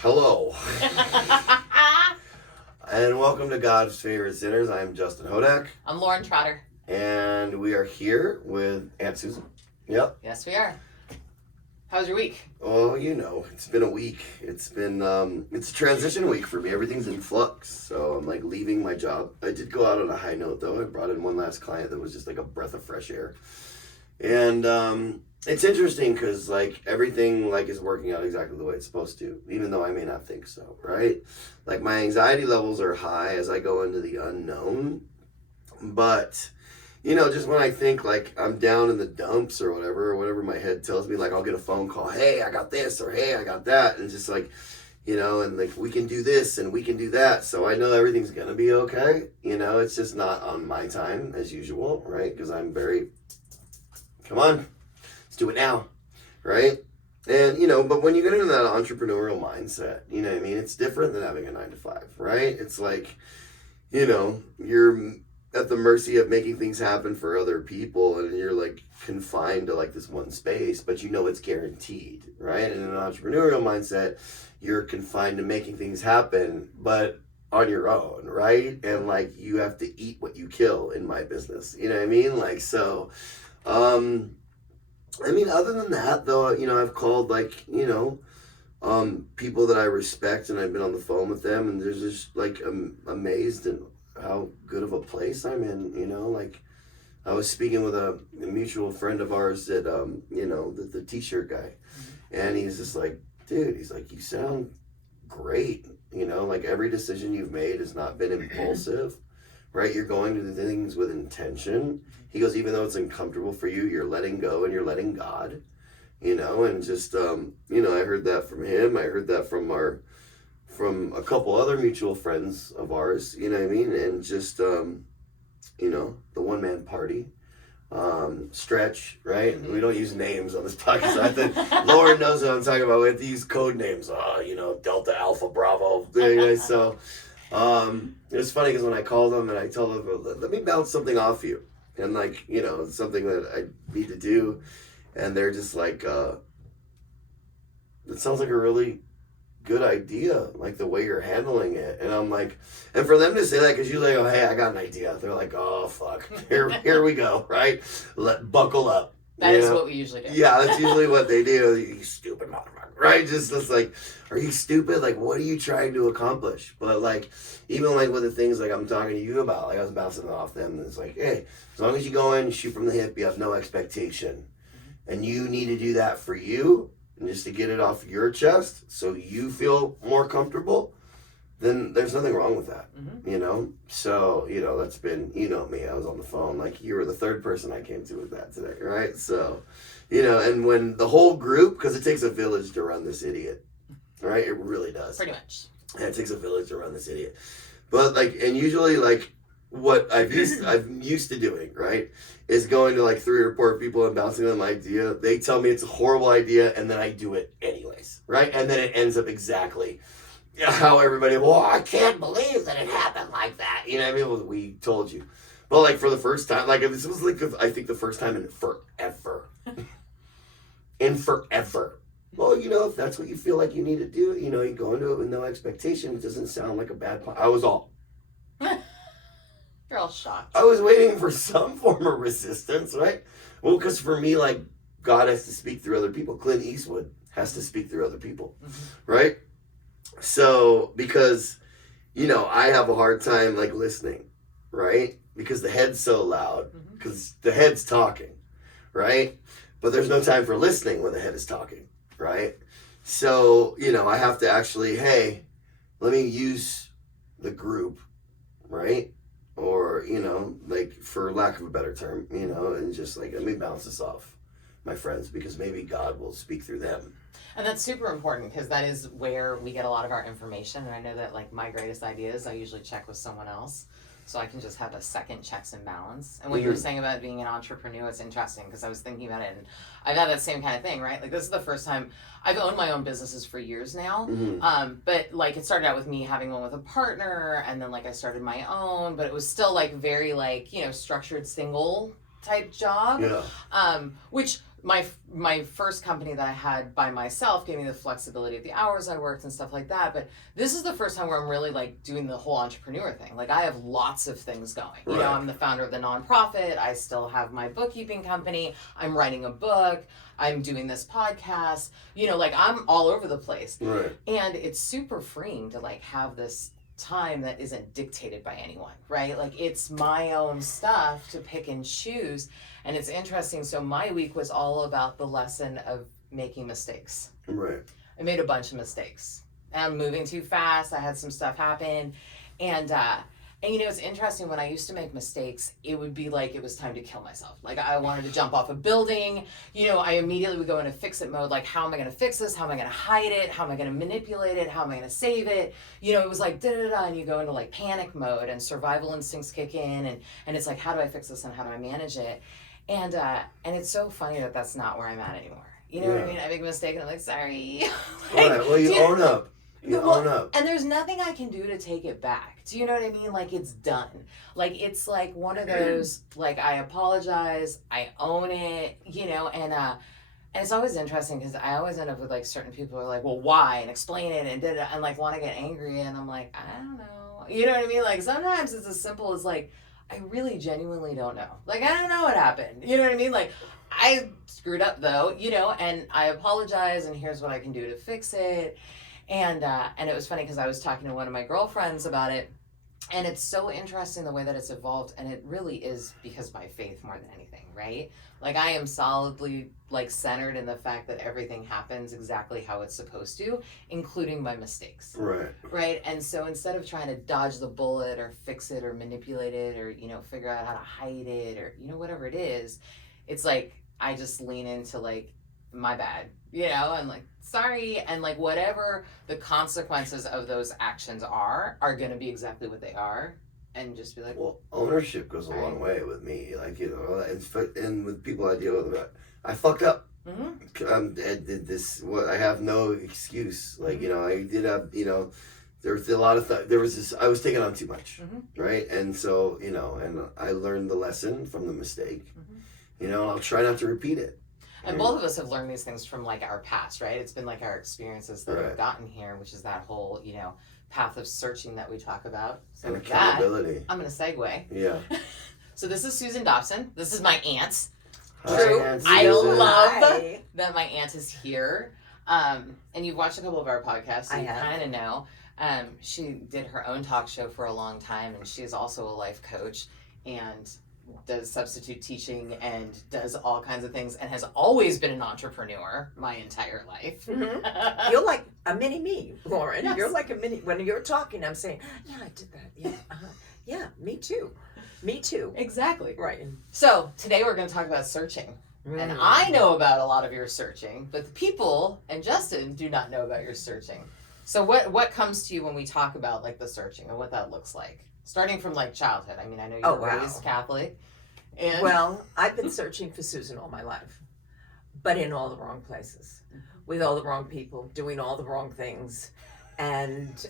Hello. And welcome to God's Favorite Sinners. I'm Justin Hodak. I'm Lauren Trotter. And we are here with Aunt Susan. Yep. Yes, we are. How's your week? Oh, you know, it's been a week. It's a transition week for me. Everything's in flux. So I'm like leaving my job. I did go out on a high note though. I brought in one last client that was just like a breath of fresh air. And it's interesting because like everything like is working out exactly the way it's supposed to, even though I may not think so, right? Like my anxiety levels are high as I go into the unknown, but you know, just when I think like I'm down in the dumps or whatever my head tells me, like I'll get a phone call, hey, I got this, or hey, I got that, and just like, you know, and like we can do this and we can do that, so I know everything's gonna be okay. You know, it's just not on my time as usual, right? Because I'm very, come on, let's do it now, right? And, you know, but when you get into that entrepreneurial mindset, you know what I mean? It's different than having a 9-to-5, right? It's like, you know, you're at the mercy of making things happen for other people and you're like confined to like this one space, but you know it's guaranteed, right? And in an entrepreneurial mindset, you're confined to making things happen, but on your own, right? And like you have to eat what you kill in my business, you know what I mean? Like, so, I mean, other than that, though, you know, I've called, like, you know, people that I respect, and I've been on the phone with them, and they're just, like, amazed at how good of a place I'm in, you know? Like, I was speaking with a mutual friend of ours that, you know, the T-shirt guy, and he's just like, dude, he's like, you sound great, you know? Like, every decision you've made has not been impulsive. Right? You're going to do things with intention. He goes, even though it's uncomfortable for you, you're letting go and you're letting God, you know, and just, you know, I heard that from him. I heard that from a couple other mutual friends of ours, you know what I mean? And just, you know, the one man party, Stretch, right? Mm-hmm. We don't use names on this podcast. I think Lauren knows what I'm talking about. We have to use code names, you know, Delta, Alpha, Bravo. Anyway, so, it was funny because when I called them and I told them, let me bounce something off you. And like, you know, it's something that I need to do. And they're just like, it sounds like a really good idea, like the way you're handling it. And I'm like, and for them to say that, because usually, oh, hey, I got an idea. They're like, oh, fuck, here we go, right? Buckle up. That is what we usually do. Yeah, that's usually what they do. You stupid motherfucker, right? Just like, are you stupid? Like, what are you trying to accomplish? But like, even like with the things like I'm talking to you about, like I was bouncing it off them, and it's like, hey, as long as you go in, shoot from the hip, you have no expectation, and you need to do that for you, and just to get it off your chest, so you feel more comfortable. Then there's nothing wrong with that, you know? So, you know, that's been, you know me, I was on the phone, like you were the third person I came to with that today, right? So, you know, and when the whole group, because it takes a village to run this idiot, right? It really does. Pretty much. Yeah, it takes a village to run this idiot. But like, and usually like what I'm used to doing, right, is going to like 3 or 4 people and bouncing them an idea. They tell me it's a horrible idea, and then I do it anyways, right? And then it ends up exactly how everybody, well, I can't believe that it happened like that. You know what I mean? Well, we told you. But like for the first time, like this was like, I think the first time in forever. In forever. Well, you know, if that's what you feel like you need to do, you know, you go into it with no expectation. It doesn't sound like a bad plan. I was all. You're all shocked. I was waiting for some form of resistance, right? Well, because for me, like, God has to speak through other people. Clint Eastwood has to speak through other people, right? So, because, you know, I have a hard time, like, listening, right? Because the head's so loud, because the head's talking, right? But there's no time for listening when the head is talking, right? So, you know, I have to actually, hey, let me use the group, right? Or, you know, like, for lack of a better term, you know, and just, like, let me bounce this off my friends, because maybe God will speak through them. And that's super important, because that is where we get a lot of our information. And I know that like my greatest ideas, I usually check with someone else, so I can just have a second checks and balance. And what you were saying about being an entrepreneur, it's interesting, because I was thinking about it, and I've had that same kind of thing, right? Like this is the first time I've owned my own businesses for years now. But like it started out with me having one with a partner, and then like I started my own, but it was still like very like, you know, structured single type job, which my first company that I had by myself gave me the flexibility of the hours I worked and stuff like that. But this is the first time where I'm really like doing the whole entrepreneur thing. Like I have lots of things going. You know, I'm the founder of the nonprofit. I still have my bookkeeping company. I'm writing a book. I'm doing this podcast. You know, like I'm all over the place. Right. And it's super freeing to like have this time that isn't dictated by anyone, right? Like it's my own stuff to pick and choose. And it's interesting. So my week was all about the lesson of making mistakes. Right. I made a bunch of mistakes. I'm moving too fast. I had some stuff happen. And you know, it's interesting, when I used to make mistakes, it would be like it was time to kill myself. Like I wanted to jump off a building. You know, I immediately would go into fix-it mode. Like, how am I going to fix this? How am I going to hide it? How am I going to manipulate it? How am I going to save it? You know, it was like da-da-da, and you go into like panic mode and survival instincts kick in. And it's like, how do I fix this and how do I manage it? And it's so funny that that's not where I'm at anymore. You know what I mean? I make a mistake and I'm like, sorry. All right, well, you own up. Own up. And there's nothing I can do to take it back. Do you know what I mean? Like, it's done. Like, it's like one of those, like, I apologize, I own it, you know, and it's always interesting because I always end up with, like, certain people who are like, well, why? And explain it and like, want to get angry. And I'm like, I don't know. You know what I mean? Like, sometimes it's as simple as, like, I really genuinely don't know. Like, I don't know what happened. You know what I mean? Like, I screwed up, though, you know, and I apologize, and here's what I can do to fix it. And it was funny because I was talking to one of my girlfriends about it, and it's so interesting the way that it's evolved, and it really is because by faith more than anything, right? Like, I am solidly, like, centered in the fact that everything happens exactly how it's supposed to, including my mistakes. Right. Right? And so instead of trying to dodge the bullet or fix it or manipulate it or, you know, figure out how to hide it or, you know, whatever it is, it's like I just lean into, like, my bad, you know, and like, sorry, and like whatever the consequences of those actions are going to be exactly what they are, and just be like, well, ownership goes a long way with me, like, you know, and with people I deal with. I fucked up. I did this. What, I have no excuse. Like, you know, I did have, you know, there was a lot of there was this. I was taking on too much, right? And so, you know, and I learned the lesson from the mistake. You know, and I'll try not to repeat it. And both of us have learned these things from like our past, right? It's been like our experiences that have gotten here, which is that whole, you know, path of searching that we talk about. So and with accountability. that, I'm going to segue. Yeah. So this is Susan Dobson. This is my aunt. Hi, True. Aunt I Susan. love that my aunt is here. And you've watched a couple of our podcasts, so I you have. kind of know. She did her own talk show for a long time, and she is also a life coach and does substitute teaching and does all kinds of things and has always been an entrepreneur my entire life. You're like a mini me, Lauren. Yes. You're like a mini. When you're talking, I'm saying, yeah, I did that. Yeah, yeah, me too. Me too. Exactly. Right. So today we're going to talk about searching. And I know about a lot of your searching, but the people and Justin do not know about your searching. So what comes to you when we talk about like the searching and what that looks like? Starting from like childhood. I mean, I know you were raised Catholic. And Well, I've been searching for Susan all my life, but in all the wrong places, with all the wrong people, doing all the wrong things, and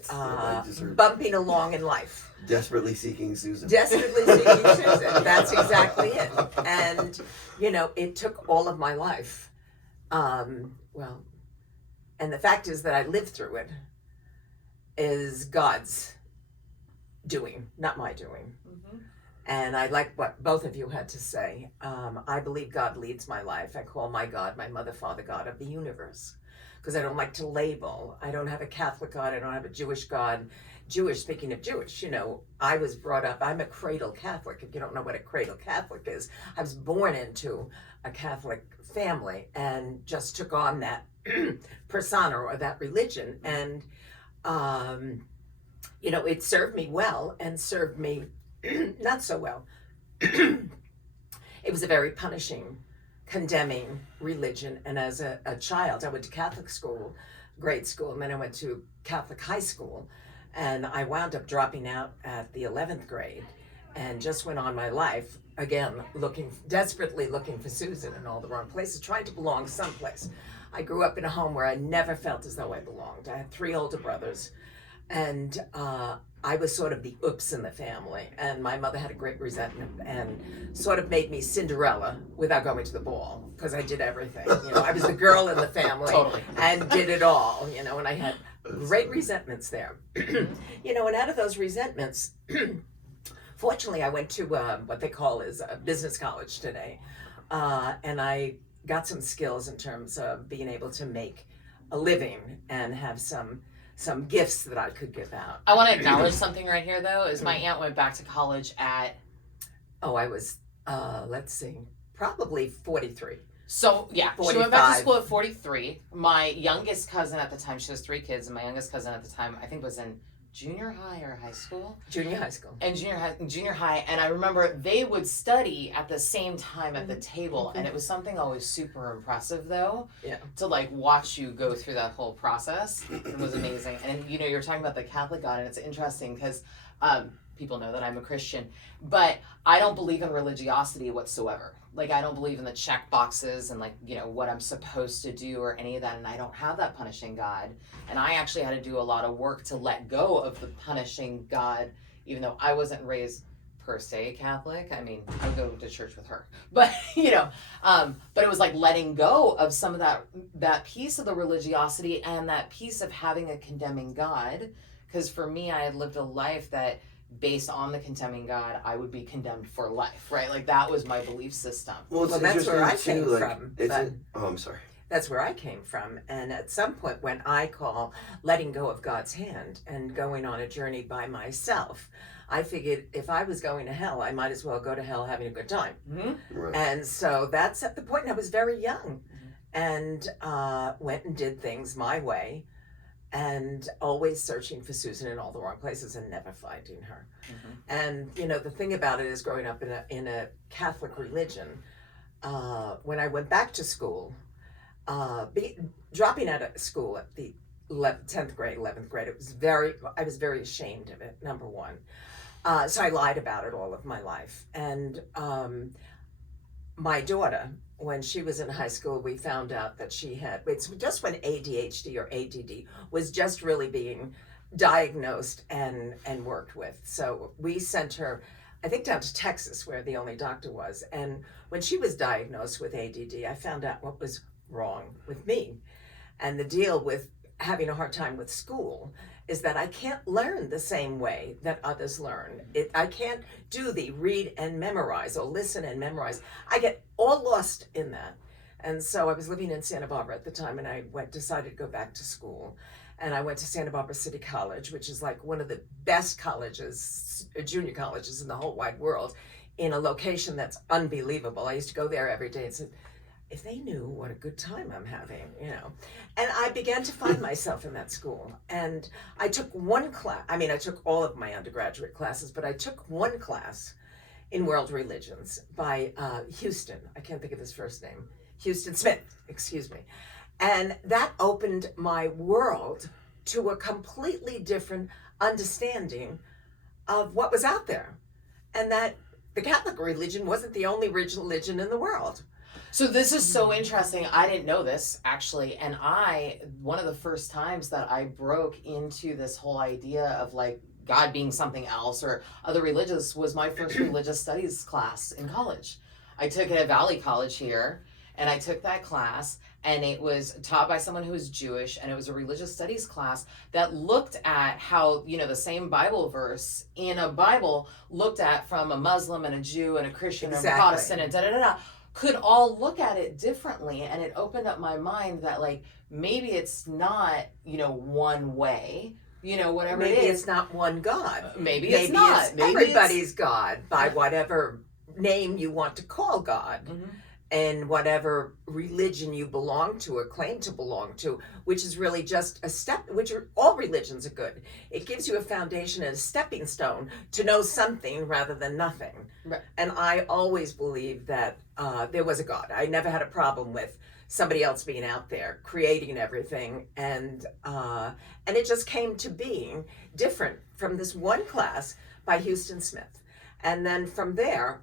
bumping along in life. Desperately seeking Susan. Desperately seeking Susan. That's exactly it. And, you know, it took all of my life. And the fact is that I lived through it is God's doing, not my doing. And I like what both of you had to say. I believe God leads my life. I call my God my mother, father, God of the universe. Because I don't like to label. I don't have a Catholic God. I don't have a Jewish God. Jewish, speaking of Jewish, you know, I was brought up, I'm a cradle Catholic. If you don't know what a cradle Catholic is, I was born into a Catholic family and just took on that persona or that religion. And, you know, it served me well and served me not so well. It was a very punishing, condemning religion. And as a child, I went to Catholic school, grade school, and then I went to Catholic high school. And I wound up dropping out at the 11th grade and just went on my life, again, desperately looking for Susan in all the wrong places, trying to belong someplace. I grew up in a home where I never felt as though I belonged. I had 3 older brothers. And I was sort of the oops in the family, and my mother had a great resentment and sort of made me Cinderella without going to the ball because I did everything. I was the girl in the family Totally. and did it all. And I had great resentments there. And out of those resentments, fortunately, I went to what they call is a business college today, and I got some skills in terms of being able to make a living and have some gifts that I could give out. I want to acknowledge something right here, though, is my aunt went back to college at... Oh, I was, let's see, probably 43. So, yeah, 45. she went back to school at 43. My youngest cousin at the time, she has 3 kids, and my youngest cousin at the time, I think was in junior high or high school? Junior high school. And junior high, and I remember they would study at the same time at the table, and it was something always super impressive, though, to like watch you go through that whole process. It was amazing. And you're talking about the Catholic God, and it's interesting because people know that I'm a Christian, but I don't believe in religiosity whatsoever. Like, I don't believe in the check boxes and what I'm supposed to do or any of that, and I don't have that punishing God. And I actually had to do a lot of work to let go of the punishing God, even though I wasn't raised per se Catholic. I mean, I would go to church with her, but but it was like letting go of some of that piece of the religiosity and that piece of having a condemning God. Because for me, I had lived a life that, based on the condemning God, I would be condemned for life, right? Like, that was my belief system. Well, that's where I came from. I'm sorry. That's where I came from. And at some point, when I call letting go of God's hand and going on a journey by myself, I figured if I was going to hell, I might as well go to hell having a good time. Mm-hmm. Right. And so that's at the point, and I was very young, and went and did things my way, and always searching for Susan in all the wrong places and never finding her. And the thing about it is, growing up in a Catholic religion, when I went back to school, dropping out of school at the 10th grade, 11th grade, I was very ashamed of it, number one. So I lied about it all of my life. And my daughter, when she was in high school, we found out that it's just when ADHD or ADD was just really being diagnosed and worked with. So we sent her, I think, down to Texas, where the only doctor was. And when she was diagnosed with ADD, I found out what was wrong with me. And the deal with having a hard time with school is that I can't learn the same way that others learn. I can't do the read and memorize or listen and memorize. I get all lost in that. And so I was living in Santa Barbara at the time, and I decided to go back to school. And I went to Santa Barbara City College, which is like one of the best colleges, junior colleges in the whole wide world, in a location that's unbelievable. I used to go there every day and say, if they knew what a good time I'm having, And I began to find myself in that school. And I took one class, I took all of my undergraduate classes, but I took one class in world religions by Houston. I can't think of his first name. Houston Smith, excuse me. And that opened my world to a completely different understanding of what was out there. And that the Catholic religion wasn't the only religion in the world. So this is so interesting. I didn't know this, actually. And one of the first times that I broke into this whole idea of like God being something else or other religions was my first religious studies class in college. I took it at Valley College here, and I took that class, and it was taught by someone who was Jewish, and it was a religious studies class that looked at how, the same Bible verse in a Bible looked at from a Muslim and a Jew and a Christian and a Protestant and da-da-da-da. Could all look at it differently, and it opened up my mind that like maybe it's not one way, whatever maybe it is. It's not one God. Maybe it's not. It's everybody's God by whatever name you want to call God. And whatever religion you belong to or claim to belong to, which is really just a step, all religions are good. It gives you a foundation and a stepping stone to know something rather than nothing. Right. And I always believed that there was a God. I never had a problem with somebody else being out there creating everything, and it just came to being different from this one class by Houston Smith. And then from there,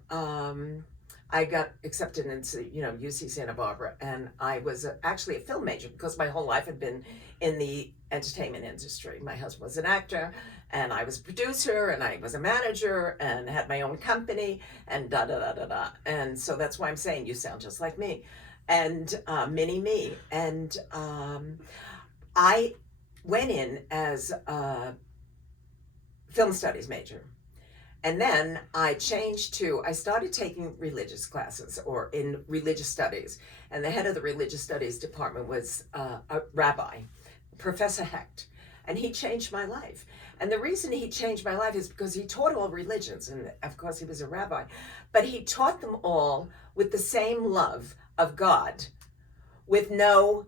I got accepted into, UC Santa Barbara, and I was actually a film major because my whole life had been in the entertainment industry. My husband was an actor, and I was a producer, and I was a manager, and had my own company, and da da da da da. And so that's why I'm saying you sound just like me, and mini me. And I went in as a film studies major. And then I started taking religious classes or in religious studies. And the head of the religious studies department was a rabbi, Professor Hecht. And he changed my life. And the reason he changed my life is because he taught all religions. And of course, he was a rabbi. But he taught them all with the same love of God, with no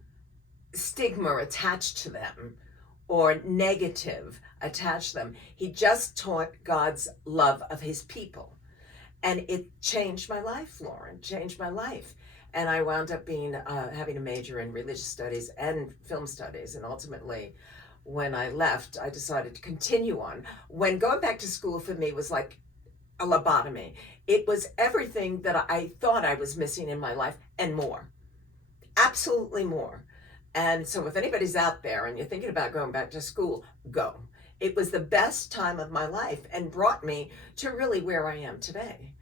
stigma attached to them or negative attached them. He just taught God's love of his people. And it changed my life, Lauren, changed my life. And I wound up having a major in religious studies and film studies. And ultimately, when I left, I decided to continue on. When going back to school for me was like a lobotomy. It was everything that I thought I was missing in my life and more. Absolutely more. And so if anybody's out there and you're thinking about going back to school, go. It was the best time of my life and brought me to really where I am today.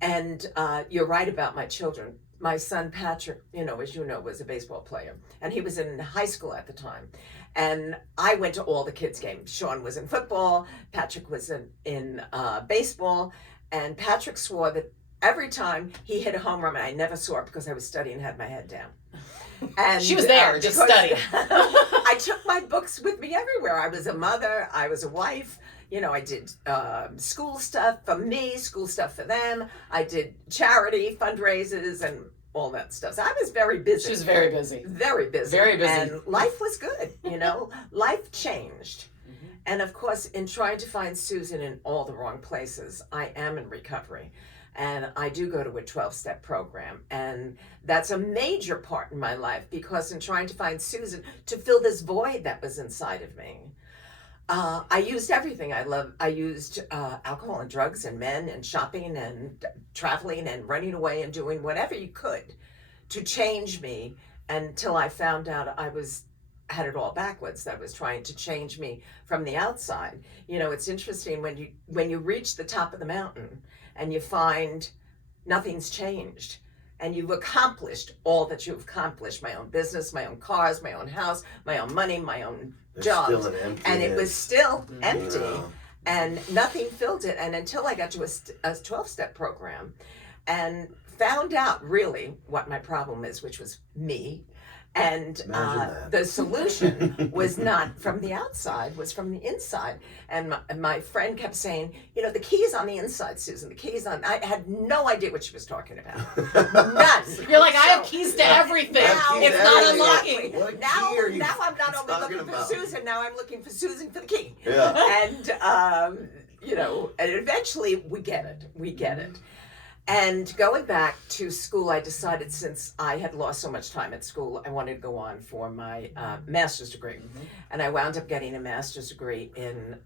And you're right about my children. My son Patrick, as you know, was a baseball player. And he was in high school at the time. And I went to all the kids' games. Sean was in football. Patrick was in baseball. And Patrick swore that every time he hit a home run, and I never saw it because I was studying and had my head down. And she was there, just studying. I took my books with me everywhere. I was a mother, I was a wife. I did school stuff for me, school stuff for them. I did charity fundraisers and all that stuff. So I was very busy. She was very busy. Very busy. Very busy. And life was good, Life changed. Mm-hmm. And of course, in trying to find Susan in all the wrong places, I am in recovery. And I do go to a 12-step program. And that's a major part in my life because in trying to find Susan to fill this void that was inside of me, I used everything. I used alcohol and drugs and men and shopping and traveling and running away and doing whatever you could to change me until I found out I had it all backwards. That was trying to change me from the outside. It's interesting when you reach the top of the mountain and you find nothing's changed and you've accomplished all that you've accomplished, my own business, my own cars, my own house, my own money, my own jobs, and it was still empty and nothing filled it. And until I got to a 12-step program and found out really what my problem is, which was me. And the solution was not from the outside, was from the inside. And my friend kept saying, the key is on the inside, Susan. The key is on. I had no idea what she was talking about. None. You're like, I have keys to everything. It's not unlocking. Now I'm not only looking for Susan, now I'm looking for Susan for the key. Yeah. And, and eventually we get it. And going back to school, I decided since I had lost so much time at school, I wanted to go on for my master's degree. Mm-hmm. And I wound up getting a master's degree in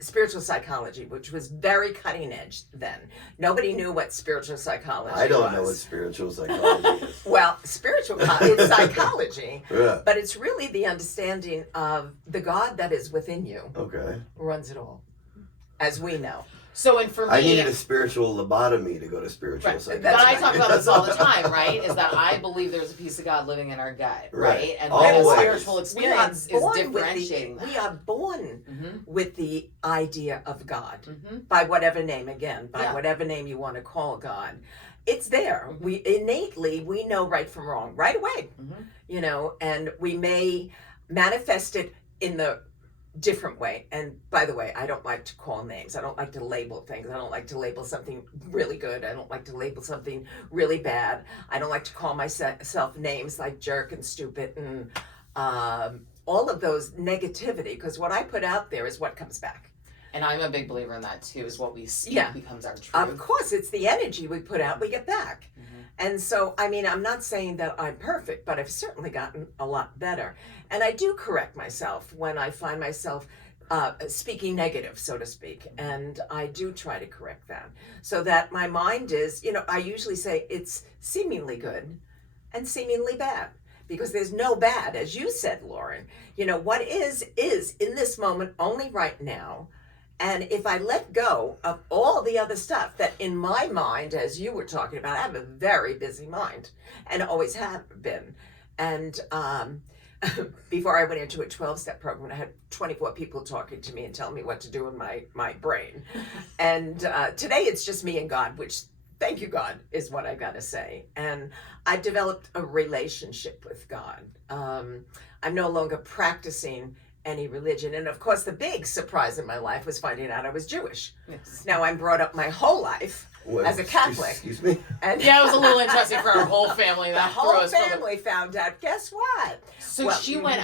spiritual psychology, which was very cutting edge then. Nobody knew what spiritual psychology was. I don't know what spiritual psychology is. Well, it's psychology, Yeah. But it's really the understanding of the God that is within you. Okay. Runs it all, as we know. So, and for me, I needed a spiritual lobotomy to go to spiritual psychology. But I talk about this all the time, right? Is that I believe there's a piece of God living in our gut, right? And Always. the spiritual experience is differentiating that. We are born with the idea of God, by whatever name whatever name you want to call God. It's there. We know right from wrong right away, and we may manifest it in the different way. And by the way, I don't like to call names. I don't like to label things. I don't like to label something really good. I don't like to label something really bad. I don't like to call myself names like jerk and stupid and all of those negativity, because what I put out there is what comes back. And I'm a big believer in that too, is what we speak becomes our truth. Of course, it's the energy we put out, we get back. And so, I'm not saying that I'm perfect, but I've certainly gotten a lot better. And I do correct myself when I find myself speaking negative, so to speak. And I do try to correct that so that my mind is, I usually say it's seemingly good and seemingly bad, because there's no bad, as you said, Lauren. What is in this moment only right now. And if I let go of all the other stuff that in my mind, as you were talking about, I have a very busy mind and always have been. And before I went into a 12-step program, I had 24 people talking to me and telling me what to do in my brain. And today it's just me and God, which, thank you, God, is what I gotta say. And I've developed a relationship with God. I'm no longer practicing any religion. And of course, the big surprise in my life was finding out I was Jewish. Yes. Now, I'm brought up my whole life as a Catholic. Excuse me? And Yeah, it was a little interesting for our whole family. the That whole threw us for the- family found out. Guess what? So Well, she went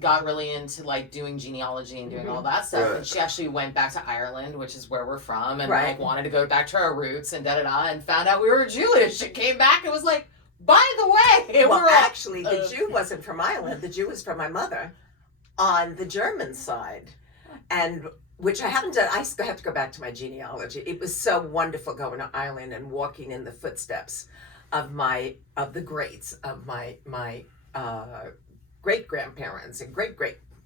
got really into like doing genealogy and doing all that stuff, Right. and she actually went back to Ireland, which is where we're from, and Right. like wanted to go back to our roots and and found out we were Jewish. She came back and was like, by the way, Well, we're actually, the Jew wasn't from Ireland. The Jew was from my mother on the German side. And which I haven't done. I still have to go back to my genealogy. It was so wonderful going to Ireland and walking in the footsteps of the greats of my great grandparents and great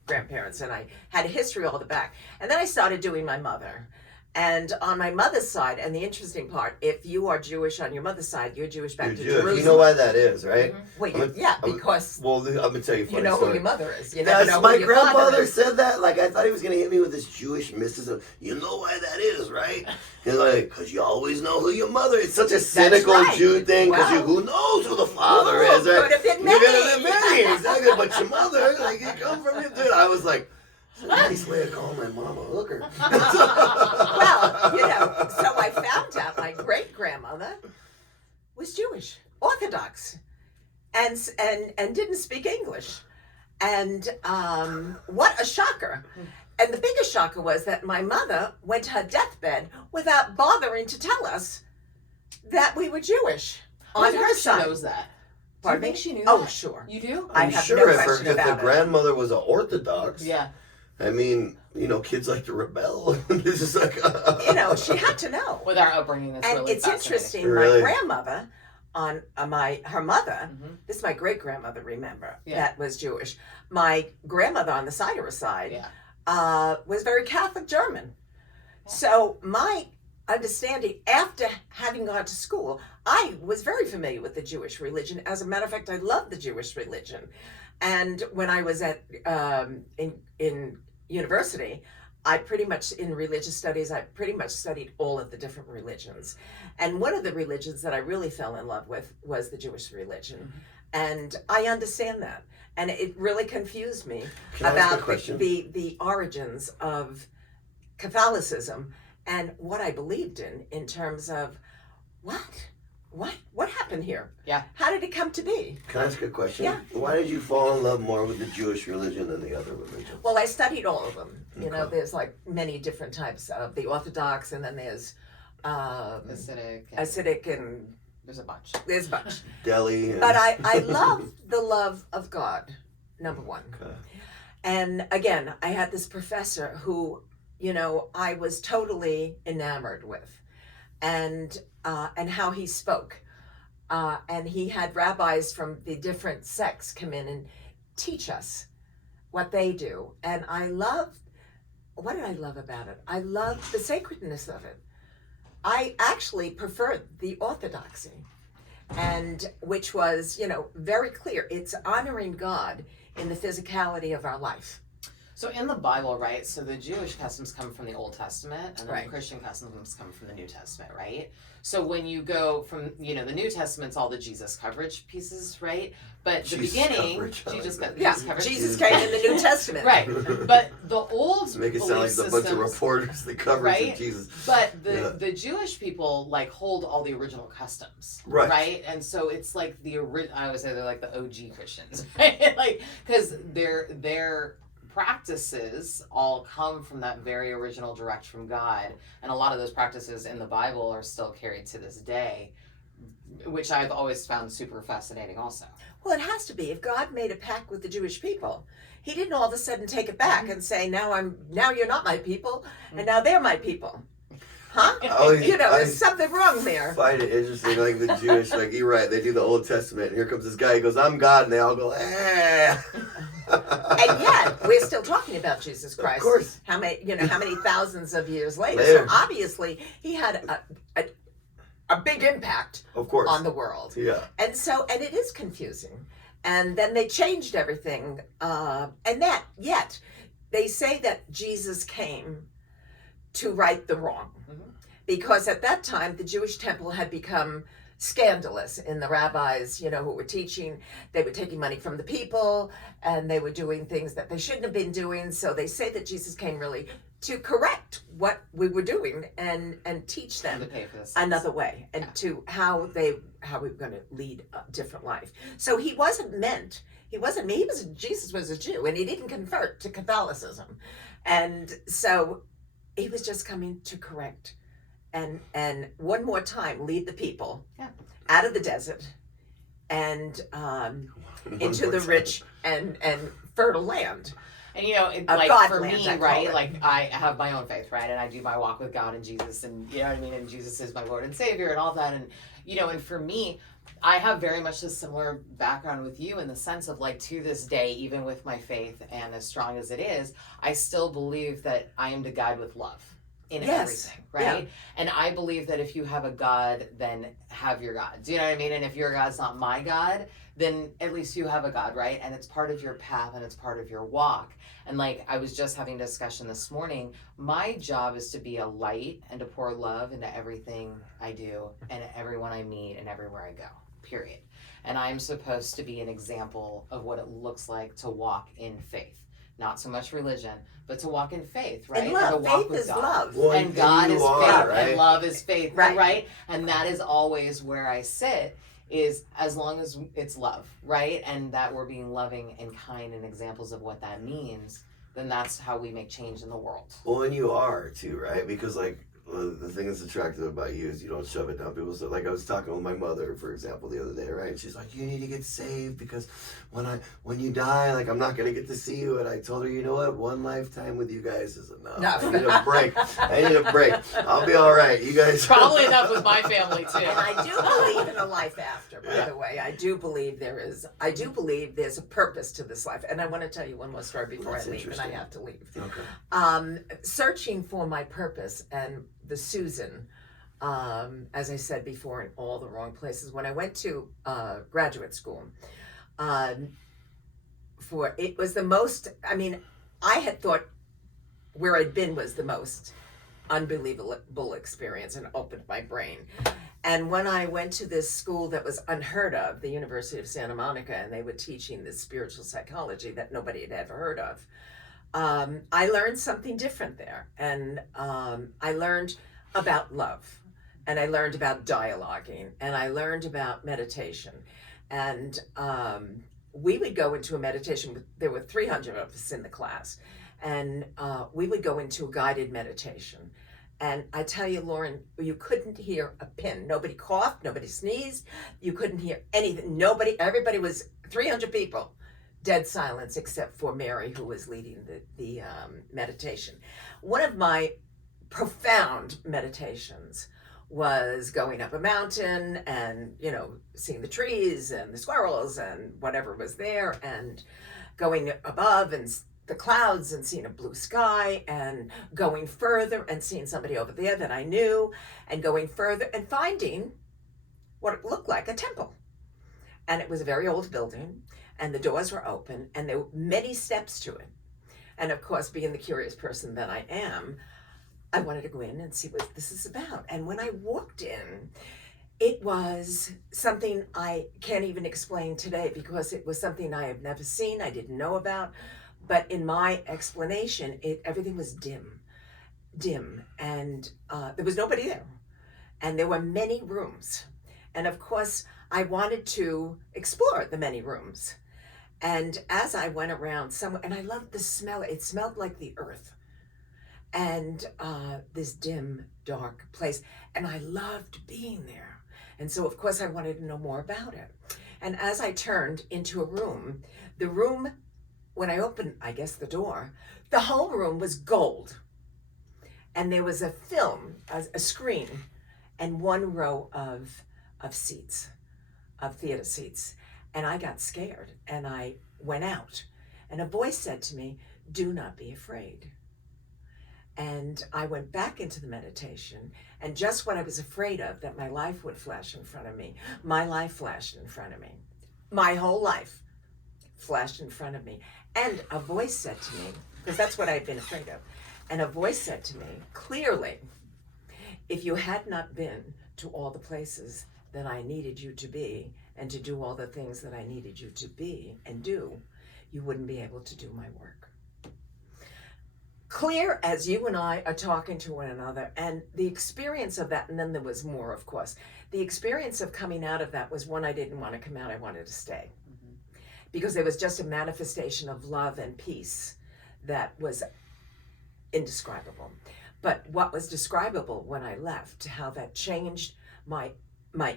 grandparents, and I had a history all the back. And then I started doing my mother. And on my mother's side, and the interesting part, if you are Jewish on your mother's side, you're Jewish back You're to Jewish. Jerusalem. You know why that is, right? Well, because Well, I'm gonna tell you a funny you know story. who your mother is. You never know My who your father grandfather is. said that. Like, I thought he was gonna hit me with this Jewish mysticism. You know why that is, right? He's like, because you always know who your mother is. It's such a cynical right. Jew thing. Because Wow. who knows who the father Ooh, is, right? could have been You could have me. been me, exactly. But your mother, like, you come from your dude. I was like, it's a nice way of calling my mama a hooker. Well, so I found out my great grandmother was Jewish, Orthodox, and didn't speak English, and what a shocker! And the biggest shocker was that my mother went to her deathbed without bothering to tell us that we were Jewish on Who her side. knows that? Pardon Do you me? think she knew Oh, that? sure. You do? I I'm have sure no if question if the about it. grandmother was an Orthodox, Yeah. I mean, kids like to rebel. This is like, She had to know. With our upbringing, that's And really it's fascinating. interesting. Really? My grandmother, on her mother, Mhm. this is my great grandmother. Remember, Yeah. that was Jewish. My grandmother on the side of her side Yeah. was very Catholic German. So my understanding, after having gone to school, I was very familiar with the Jewish religion. As a matter of fact, I loved the Jewish religion. And when I was at in university, in religious studies, I pretty much studied all of the different religions. And one of the religions that I really fell in love with was the Jewish religion. Mm-hmm. And I understand that. And it really confused me Can I ask a about question? the origins of Catholicism and what I believed in terms of what happened here? Yeah. How did it come to be? Can I ask a question? Yeah. Why did you fall in love more with the Jewish religion than the other religions? Well, I studied all of them. Okay. There's like many different types of the Orthodox, and then there's Hasidic, and There's a bunch. there's a bunch. Delhi. And... But I love the love of God, number one. Okay. And again, I had this professor who, I was totally enamored with, and how he spoke. And he had rabbis from the different sects come in and teach us what they do. And what did I love about it? I loved the sacredness of it. I actually preferred the orthodoxy, and which was, very clear. It's honoring God in the physicality of our life. So in the Bible, right, so the Jewish customs come from the Old Testament, and then Right. the Christian customs come from the New Testament, right? So when you go from, the New Testament's all the Jesus coverage pieces, right? But the Jesus beginning, coverage, I like Jesus that. coverage. Jesus came in the New Testament. Right. But the old Make it sound like belief a bunch of systems- reporters that covers Right? of Jesus. But Yeah. the Jewish people hold all the original customs, Right. And so it's like I always say they're like the OG Christians, right? Because their practices all come from that very original direct from God, and a lot of those practices in the Bible are still carried to this day, which I've always found super fascinating also. Well, it has to be. If God made a pact with the Jewish people, he didn't all of a sudden take it back and say, now you're not my people, and now they're my people. Huh? There's something wrong there. I find it interesting, like the Jewish, like you're right, they do the Old Testament, and here comes this guy, he goes, I'm God, and they all go, eh. And yet, we're still talking about Jesus Christ. Of course. How many thousands of years later. Later. So obviously, he had a big impact Of course. on the world. Yeah. And it is confusing. And then they changed everything. Yet, they say that Jesus came to right the wrong. Mm-hmm. Because at that time, the Jewish temple had become scandalous in the rabbis, who were teaching. They were taking money from the people, and they were doing things that they shouldn't have been doing. So they say that Jesus came really to correct what we were doing and teach them To pay for this. another way, and to how we were going to lead a different life. So Jesus was a Jew, and he didn't convert to Catholicism. And so he was just coming to correct and one more time lead the people out of the desert and into the rich and fertile land. And for me, right, like I have my own faith, right, and I do my walk with God and Jesus, and you know what I mean, and Jesus is my Lord and Savior and all that, and and for me, I have very much a similar background with you in the sense of like to this day, even with my faith and as strong as it is, I still believe that I am to guide with love in everything, right? Yeah. And I believe that if you have a God, then have your God. Do you know what I mean? And if your God's not my God, then at least you have a God, right? And it's part of your path and it's part of your walk. And like I was just having a discussion this morning, my job is to be a light and to pour love into everything I do and everyone I meet and everywhere I go, period. And I'm supposed to be an example of what it looks like to walk in faith. Not so much religion, but to walk in faith, right? And love. To walk faith with is God. love. Well, and God is faith, right? and love is faith, right? Right? And that is always where I sit, is as long as it's love, right? And that we're being loving and kind and examples of what that means, then that's how we make change in the world. Well, and you are too, right? Because like the thing that's attractive about you is you don't shove it down people's throats. Like I was talking with my mother, for example, the other day, right? And she's like, "You need to get saved because when you die, like I'm not gonna get to see you." And I told her, "You know what? One lifetime with you guys is enough. No. I need a break. I need a break. I'll be all right. You guys probably enough with my family too." And I do believe in a life after. By the way, I do believe there's a purpose to this life. And I want to tell you one more story before I leave, and I have to leave. Okay. Searching for my purpose and the Susan, as I said before, in all the wrong places. When I went to graduate school, it was the most, I had thought where I'd been was the most unbelievable experience and opened my brain. And when I went to this school that was unheard of, the University of Santa Monica, and they were teaching this spiritual psychology that nobody had ever heard of, I learned something different there. And I learned about love, and I learned about dialoguing, and I learned about meditation. And we would go into a meditation. There were 300 of us in the class, and we would go into a guided meditation. And I tell you, Lauren, you couldn't hear a pin. Nobody coughed, nobody sneezed. You couldn't hear anything. Everybody was 300 people. Dead silence, except for Mary, who was leading the meditation. One of my profound meditations was going up a mountain and, seeing the trees and the squirrels and whatever was there, and going above and the clouds and seeing a blue sky, and going further and seeing somebody over there that I knew, and going further and finding what it looked like a temple. And it was a very old building, and the doors were open, and there were many steps to it. And of course, being the curious person that I am, I wanted to go in and see what this is about. And when I walked in, it was something I can't even explain today, because it was something I have never seen, I didn't know about. But in my explanation, everything was dim. And there was nobody there. And there were many rooms. And of course, I wanted to explore the many rooms. And as I went around and I loved the smell, it smelled like the earth. And this dim, dark place. And I loved being there. And so, of course, I wanted to know more about it. And as I turned into a room, the room, when I opened, I guess, the door, the whole room was gold. And there was a film, a screen, and one row of seats, of theater seats. And I got scared, and I went out. And a voice said to me, "Do not be afraid." And I went back into the meditation, and just what I was afraid of, that my life would flash in front of me, my life flashed in front of me. My whole life flashed in front of me. And a voice said to me, because that's what I had been afraid of, and a voice said to me, clearly, "If you had not been to all the places that I needed you to be, and to do all the things that I needed you to be and do, you wouldn't be able to do my work." Clear as you and I are talking to one another, and the experience of that, and then there was more, of course. The experience of coming out of that was one, I didn't want to come out, I wanted to stay. Because there was just a manifestation of love and peace that was indescribable. But what was describable when I left, how that changed my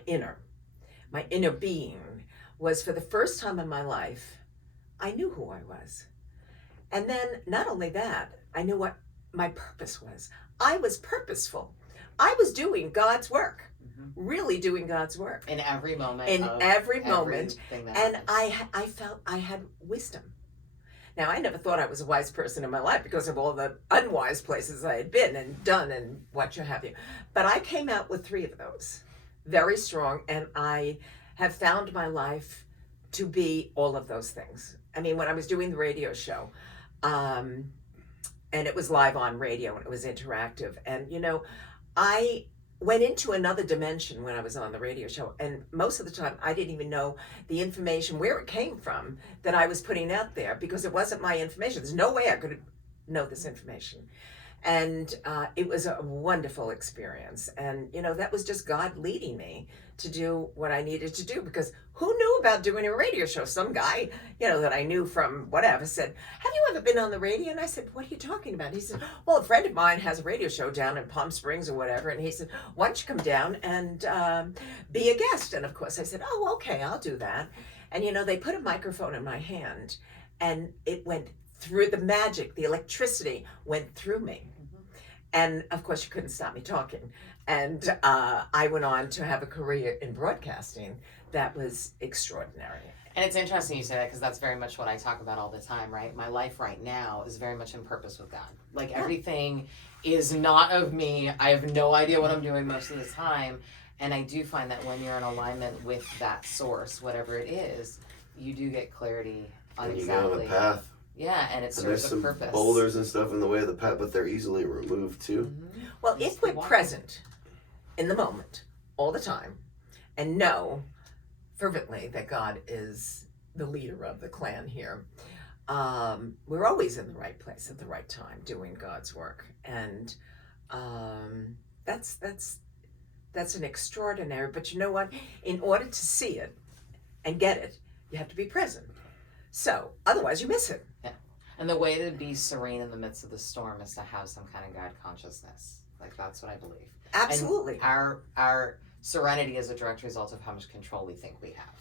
inner being, was for the first time in my life, I knew who I was. And then not only that, I knew what my purpose was. I was purposeful. I was doing God's work, really doing God's work. In every moment. In every moment. And I felt I had wisdom. Now, I never thought I was a wise person in my life because of all the unwise places I had been and done and what have you. But I came out with 3 of those, very strong, and I have found my life to be all of those things. I mean, when I was doing the radio show, and it was live on radio and it was interactive, and I went into another dimension when I was on the radio show, and most of the time I didn't even know the information, where it came from, that I was putting out there, because it wasn't my information. There's no way I could know this information. And it was a wonderful experience. And, that was just God leading me to do what I needed to do, because who knew about doing a radio show? Some guy, that I knew from whatever said, "Have you ever been on the radio?" And I said, "What are you talking about?" He said, "Well, a friend of mine has a radio show down in Palm Springs or whatever." And he said, "Why don't you come down and be a guest?" And of course I said, "Oh, okay, I'll do that." And, they put a microphone in my hand, and it went through, the magic, the electricity went through me. And of course you couldn't stop me talking. And I went on to have a career in broadcasting that was extraordinary. And it's interesting you say that, because that's very much what I talk about all the time, right? My life right now is very much in purpose with God. Like, everything is not of me. I have no idea what I'm doing most of the time. And I do find that when you're in alignment with that source, whatever it is, you do get clarity on And you exactly. go on the path. Yeah, and it And serves there's a some purpose. boulders and stuff in the way of the path, but they're easily removed too. Well, Just if we're walk. present in the moment all the time and know fervently that God is the leader of the clan here, we're always in the right place at the right time doing God's work. And that's an extraordinary, but you know what? In order to see it and get it, you have to be present. So otherwise you miss it. And the way to be serene in the midst of the storm is to have some kind of God consciousness. Like, that's what I believe. Absolutely. And our serenity is a direct result of how much control we think we have.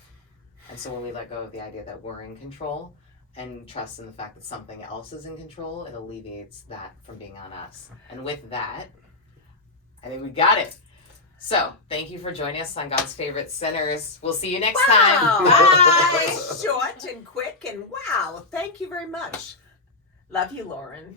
And so when we let go of the idea that we're in control and trust in the fact that something else is in control, it alleviates that from being on us. And with that, I think we got it. So, thank you for joining us on God's Favorite Sinners. We'll see you next time. Bye! Short and quick, and wow, thank you very much. Love you, Lauren.